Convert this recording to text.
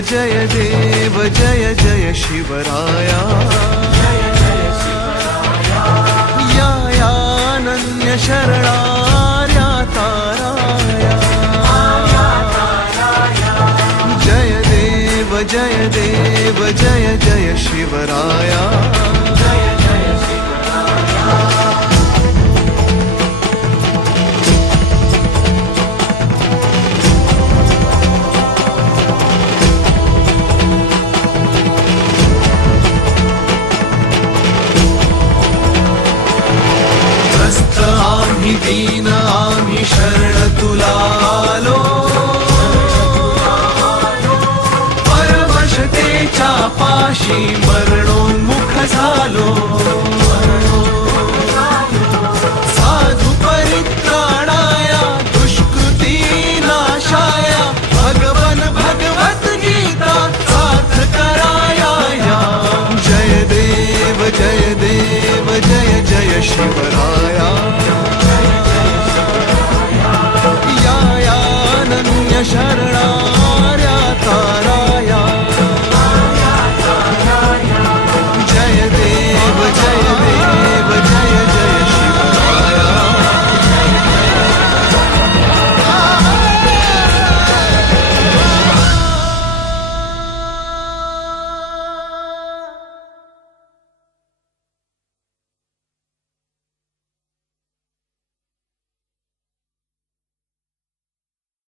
जय देव जय जय शिवराया या अनन्य शरणार्या ताराया जय देव जय देव जय जय शिवराया आम्ही दीन आम्ही शरण तुला आलो परमशतेच्या पाशी